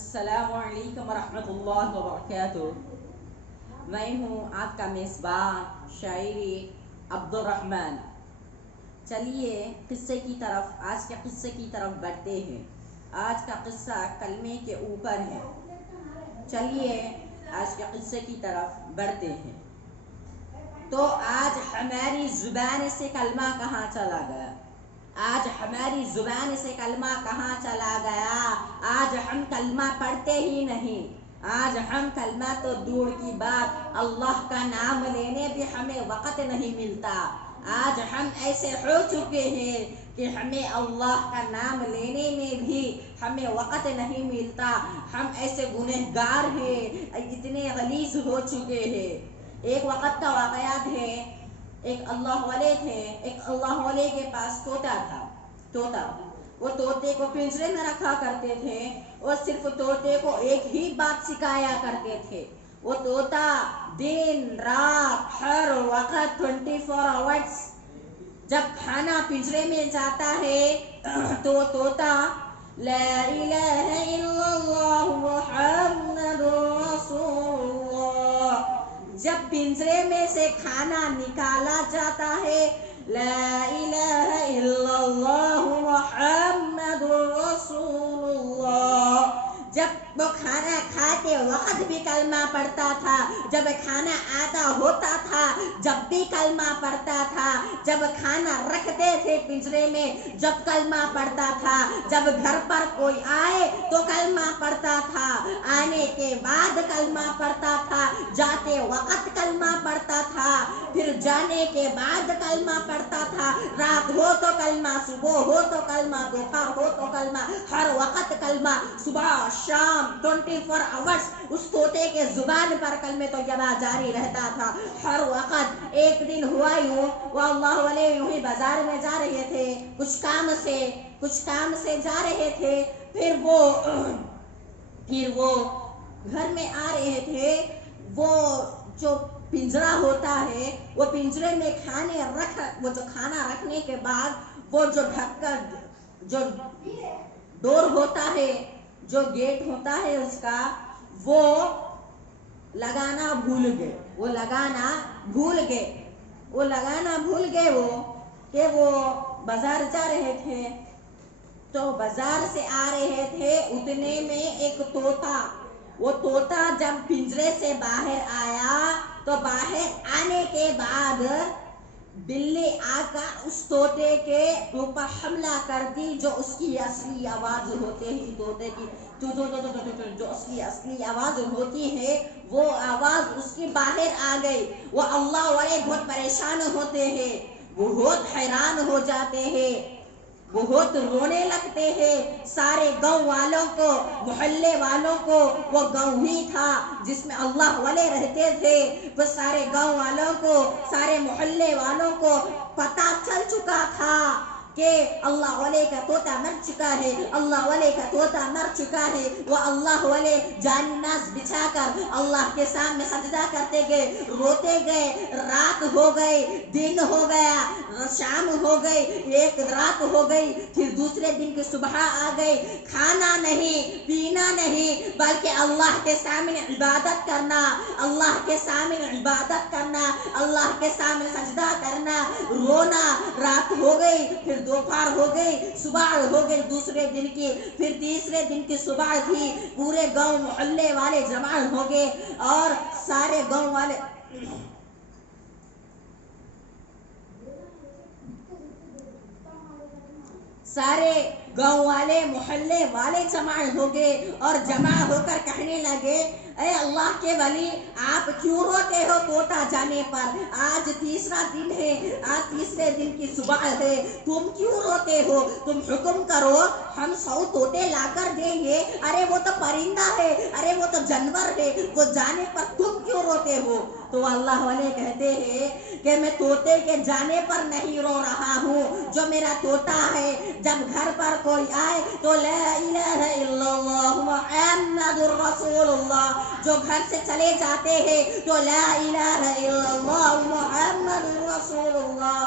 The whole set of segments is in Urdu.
السلام علیکم ورحمۃ اللہ وبرکاتہ۔ میں ہوں آپ کا میزبان شاعری عبد الرحمن۔ چلیے آج کے قصے کی طرف بڑھتے ہیں۔ آج کا قصہ کلمے کے اوپر ہے۔ چلیے آج کے قصے کی طرف بڑھتے ہیں۔ تو آج ہماری زبان سے کلمہ کہاں چلا گیا؟ آج ہماری زبان سے کلمہ کہاں چلا گیا؟ آج ہم کلمہ پڑھتے ہی نہیں۔ آج ہم کلمہ تو دور کی بات، اللہ کا نام لینے بھی ہمیں وقت نہیں ملتا۔ آج ہم ایسے ہو چکے ہیں کہ ہمیں اللہ کا نام لینے میں بھی ہمیں وقت نہیں ملتا۔ ہم ایسے گنہگار ہیں، اتنے غلیظ ہو چکے ہیں۔ ایک وقت کا واقعات ہے، ایک اللہ والے کے پاس طوطا تھا۔ وہ طوطے کو پنجرے میں رکھا کرتے تھے اور صرف طوطے کو ایک ہی بات سکھایا کرتے تھے۔ وہ طوطا دن رات ہر وقت 24 آورز جب کھانا پنجرے میں جاتا ہے تو طوطا لا الہ الا اللہ محمد رسول اللہ، جب پنجرے میں سے کھانا نکالا جاتا ہے لا الہ الا اللہ محمد رسول اللہ، جب وہ کھانا کھاتے وقت بھی کلمہ پڑھتا تھا، جب کھانا آتا ہوتا تھا جب بھی کلمہ پڑھتا تھا، جب کھانا رکھتے تھے پنجرے میں جب کلمہ پڑھتا تھا، جب گھر پر کوئی آئے تو کلمہ پڑھتا تھا، آنے کے بعد کلمہ پڑھتا تھا، جاتے وقت کلمہ پڑھتا تھا، پھر جانے کے بعد کلمہ پڑھتا تھا، رات ہو تو کلمہ، صبح ہو تو کلمہ، دوپہر ہو تو کلمہ، ہر وقت کلمہ، صبح شام 24 آورز اس طوطے کے زبان پر کلمے تو جاری رہتا تھا ہر وقت۔ ایک دن ہوا یوں، وہ اللہ والے یوں ہی بازار میں جا رہے تھے کچھ کام سے جا رہے تھے، پھر وہ گھر میں آ رہے تھے۔ وہ جو پنجرا ہوتا ہے، وہ پنجرے میں وہ جو کھانا رکھنے کے بعد وہ جو ڈھکن، جو ڈور ہوتا ہے، جو گیٹ ہوتا ہے اس کا، وہ لگانا بھول گئے کہ وہ بازار جا رہے تھے۔ تو بازار سے آ رہے تھے، اتنے میں ایک وہ طوطا جب پنجرے سے باہر آیا تو باہر آنے کے بعد بلی آ کر اس طوطے کے اوپر حملہ کر دی، جو اس کی اصلی آواز ہوتے ہی طوطے کی جو اصلی آواز ہوتی ہے، وہ آواز اس کی باہر آ گئی۔ وہ اللہ والے بہت پریشان ہوتے ہیں، وہ بہت حیران ہو جاتے ہیں، وہ بہت رونے لگتے ہیں۔ سارے گاؤں والوں کو، محلے والوں کو، وہ گاؤں ہی تھا جس میں اللہ والے رہتے تھے، وہ سارے گاؤں والوں کو، سارے محلے والوں کو پتہ چل چکا تھا کہ اللہ والے کا طوطا مر چکا ہے، اللہ والے کا طوطا مر چکا ہے۔ وہ اللہ والے جان ناز بچھا کر اللہ کے سامنے سجدہ کرتے گئے، روتے گئے، رات ہو گئی، دن ہو گیا، شام ہو گئی، ایک رات ہو گئی، پھر دوسرے دن کی صبح آ گئی، کھانا نہیں، پینا نہیں، بلکہ اللہ کے سامنے عبادت کرنا، اللہ کے سامنے عبادت کرنا، اللہ کے سامنے سجدہ کرنا، رونا۔ رات ہو گئی، پھر دوپہر ہو گئی، صبح ہو گئی دوسرے دن کی، پھر تیسرے دن کی صبح تھی، پورے گاؤں محلے والے جمع ہو گئے اور سارے گاؤں والے محلے والے جمع ہو گئے اور جمع ہو کر کہنے لگے، اے اللہ کے ولی، آپ کیوں روتے ہو طوطا جانے پر؟ آج تیسرا دن ہے، آج تیسرے دن کی صبح ہے، تم کیوں روتے ہو؟ تم حکم کرو، ہم 100 طوطے لا کر دیں گے۔ ارے وہ تو پرندہ ہے، ارے وہ تو جانور ہے، وہ جانے پر تم کیوں روتے ہو؟ تو اللہ والے کہتے ہیں کہ میں طوطے کے جانے پر نہیں رو رہا ہوں، جو میرا طوطا ہے جب گھر پر کوئی آئے تو لا الہ الا اللہ محمد رسول اللہ، جو گھر سے چلے جاتے ہیں تو لا الہ الا اللہ محمد رسول اللہ،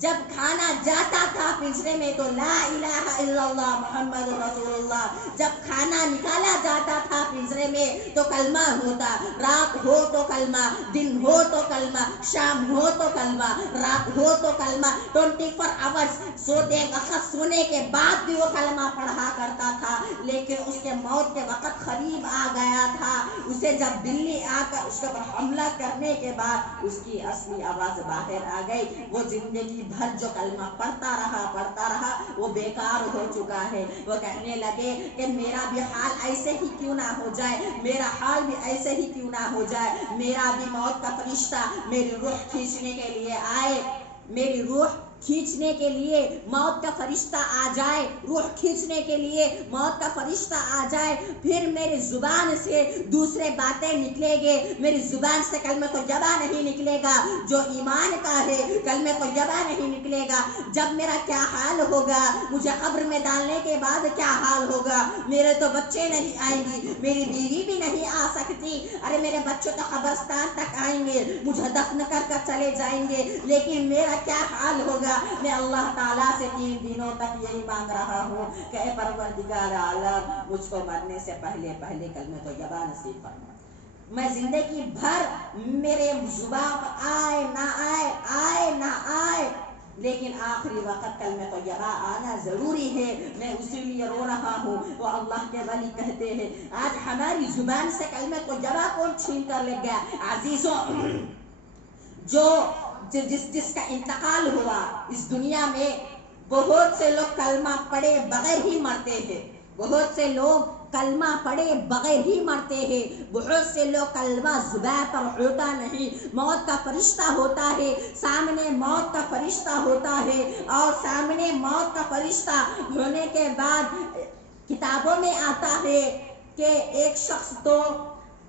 جب کھانا جاتا تھا پنجرے میں تو لا الہ الا اللہ محمد رسول اللہ، جب کھانا نکالا جاتا تھا پنجرے میں تو کلمہ ہوتا، رات ہو تو کلمہ، دن ہو تو کلمہ، شام ہو تو کلمہ، رات ہو تو کلمہ، 24 آورز سوتے وقت سونے کے بعد بھی وہ کلمہ پڑھا کرتا تھا۔ لیکن اس کے موت کے وقت قریب آ گیا تھا، اسے جب بلی آ کر اس پر حملہ کرنے کے بعد اس کی اصلی آواز باہر آ گئی۔ وہ زندگی بھر جو کلمہ پڑھتا رہا وہ بیکار ہو چکا ہے۔ وہ کہنے لگے کہ میرا بھی حال ایسے ہی کیوں نہ ہو جائے، میرا حال بھی ایسے ہی کیوں نہ ہو جائے، میرا بھی موت کا فرشتہ میری روح کھینچنے کے لیے آئے، میری روح کھینچنے کے لیے موت کا فرشتہ آ جائے، روح کھینچنے کے لیے موت کا فرشتہ آ جائے، پھر میری زبان سے دوسرے باتیں نکلے گے، میری زبان سے کلمہ طیبہ نہیں نکلے گا جو ایمان کا ہے، کلمہ طیبہ نہیں نکلے گا۔ جب میرا کیا حال ہوگا، مجھے قبر میں ڈالنے کے بعد کیا حال ہوگا، میرے تو بچے نہیں آئیں گی، میری بیوی بھی نہیں آ سکتی، ارے میرے بچے تو قبرستان تک آئیں گے، مجھے دفن کر چلے جائیں گے، لیکن میرا کیا حال ہوگا۔ میں اللہ تعالیٰ سے 3 دنوں تک یہی مانگ رہا ہوں کہ اے پروردگار عالم مجھ کو مرنے سے پہلے کلمہ طیبہ نصیب فرما۔ میں زندگی بھر میرے زبان پر آئے نہ آئے لیکن آخری وقت کلمہ طیبہ آنا ضروری ہے، میں اسی لیے رو رہا ہوں۔ وہ اللہ کے ولی کہتے ہیں آج ہماری زبان سے کلمہ طیبہ کون چھین کر لے گیا؟ عزیزوں، جس کا انتقال ہوا اس دنیا میں، بہت سے لوگ کلمہ پڑھے بغیر ہی مرتے ہیں، بہت سے لوگ کلمہ پڑھے بغیر ہی مرتے ہیں، بہت سے لوگ کلمہ زبان پر ہوتا نہیں، موت کا فرشتہ ہوتا ہے، سامنے موت کا فرشتہ ہوتا ہے، اور سامنے موت کا فرشتہ ہونے کے بعد کتابوں میں آتا ہے کہ ایک شخص تو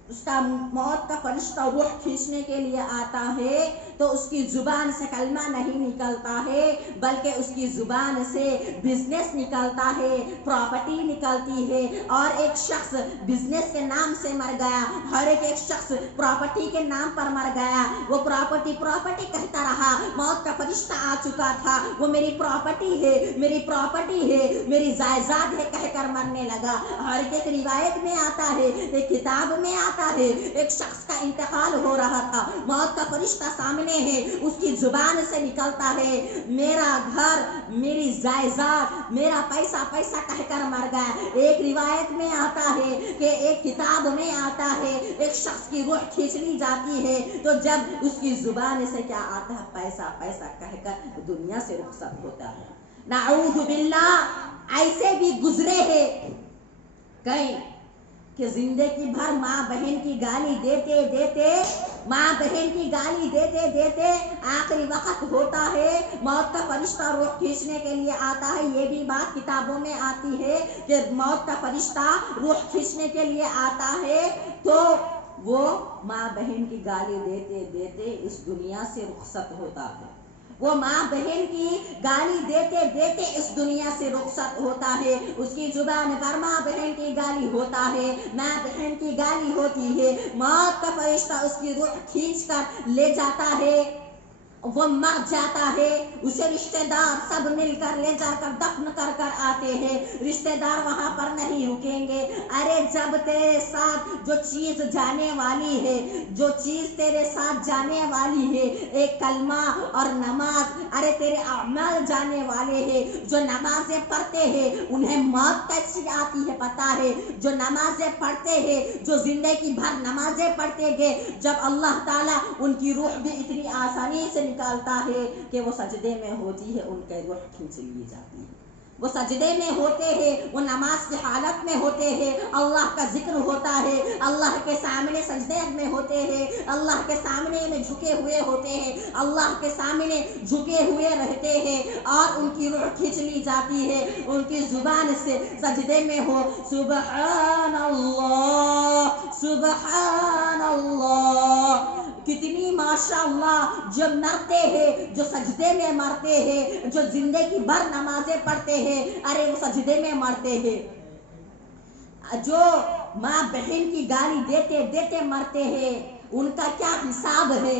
اس کا موت کا فرشتہ روح کھینچنے کے لیے آتا ہے تو اس کی زبان سے کلمہ نہیں نکلتا ہے، بلکہ اس کی زبان سے بزنس نکلتا ہے، پراپرٹی نکلتی ہے، اور ایک شخص بزنس کے نام سے مر گیا، ہر ایک شخص پراپرٹی کے نام پر مر گیا، وہ پراپرٹی کہتا رہا، موت کا فرشتہ آ چکا تھا، وہ میری پراپرٹی ہے، میری جائیداد ہے کہہ کر مرنے لگا۔ ہر ایک روایت میں آتا ہے، ایک کتاب میں آتا ہے، ایک شخص کا انتقال ہو رہا تھا، موت کا فرشتہ سامنے ہے، اس کی زبان سے نکلتا ہے میرا گھر، میری جائیداد، میرا پیسہ کہہ کر مر گیا۔ ایک روایت میں آتا ہے کہ ایک کتاب میں آتا ہے ایک شخص کی روح کھینچ لی جاتی ہے تو جب اس کی زبان سے کیا آتا ہے، پیسہ کہہ کر دنیا سے رخصت ہوتا ہے۔ نعوذ باللہ، ایسے بھی گزرے ہیں کئی کہ زندگی بھر ماں بہن کی گالی دیتے آخری وقت ہوتا ہے، موت کا فرشتہ روح کھینچنے کے لیے آتا ہے۔ یہ بھی بات کتابوں میں آتی ہے کہ موت کا فرشتہ روح کھینچنے کے لیے آتا ہے تو وہ ماں بہن کی گالی دیتے اس دنیا سے رخصت ہوتا ہے، وہ ماں بہن کی گالی دیتے اس دنیا سے رخصت ہوتا ہے، اس کی زبان پر ماں بہن کی گالی ہوتا ہے، ماں بہن کی گالی ہوتی ہے، موت کا فرشتہ اس کی روح کھینچ کر لے جاتا ہے، وہ مر جاتا ہے، اسے رشتہ دار سب مل کر لے جا کر دفن کر آتے ہیں، رشتہ دار وہاں پر نہیں رکیں گے، ارے جب تیرے ساتھ جو چیز جانے والی ہے، جو چیز تیرے ساتھ جانے والی ہے، ایک کلمہ اور نماز، ارے تیرے اعمال جانے والے ہیں، جو نمازیں پڑھتے ہیں انہیں موت کیسی آتی ہے پتہ ہے، جو نمازیں پڑھتے ہیں، جو زندگی بھر نمازیں پڑھتے گئے، جب اللہ تعالیٰ ان کی روح بھی اتنی آسانی سے نکالتا ہے کہ وہ سجدے میں ہوتی ہے، ان کے روح کھینچ لی جاتی ہے، وہ سجدے میں ہوتے ہیں، وہ نماز کی حالت میں ہوتے ہیں، اللہ کا ذکر ہوتا ہے، اللہ کے سامنے سجدے میں ہوتے ہیں، اللہ کے سامنے میں جھکے ہوئے ہوتے ہیں، اللہ کے سامنے جھکے ہوئے رہتے ہیں، اور ان کی روح کھینچ لی جاتی ہے، ان کی زبان سے سجدے میں ہو سبحان اللہ سبحان اللہ، کتنی ماشاءاللہ جو مرتے ہیں، جو سجدے میں مرتے ہیں، جو زندگی بھر نمازیں پڑھتے ہیں، ارے وہ سجدے میں مرتے ہیں، جو ماں بہن کی گالی دیتے مرتے ہیں، ان کا کیا حساب ہے؟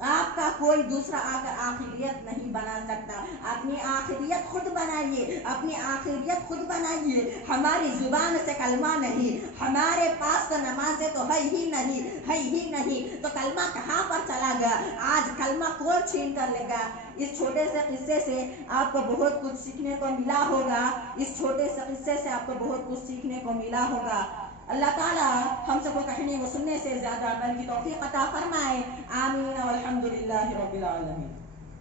آپ کا کوئی دوسرا آکر آخریت نہیں بنا سکتا. اپنی آخریت خود بنائیے، اپنی آخریت خود بنائیے. ہماری زبان سے کلمہ نہیں، ہمارے پاس تو نمازیں تو ہے ہی نہیں، تو کلمہ کہاں پر چلا گیا؟ آج کلمہ کون چھین کر لے گا؟ اس چھوٹے سے قصے سے آپ کو بہت کچھ سیکھنے کو ملا ہوگا. اس چھوٹے سے قصے سے آپ کو بہت کچھ سیکھنے کو ملا ہوگا. اللہ تعالیٰ ہم سب کو کہنے و سننے سے زیادہ عمل کی توفیق عطا فرمائے. آمین والحمد للہ رب العالمین.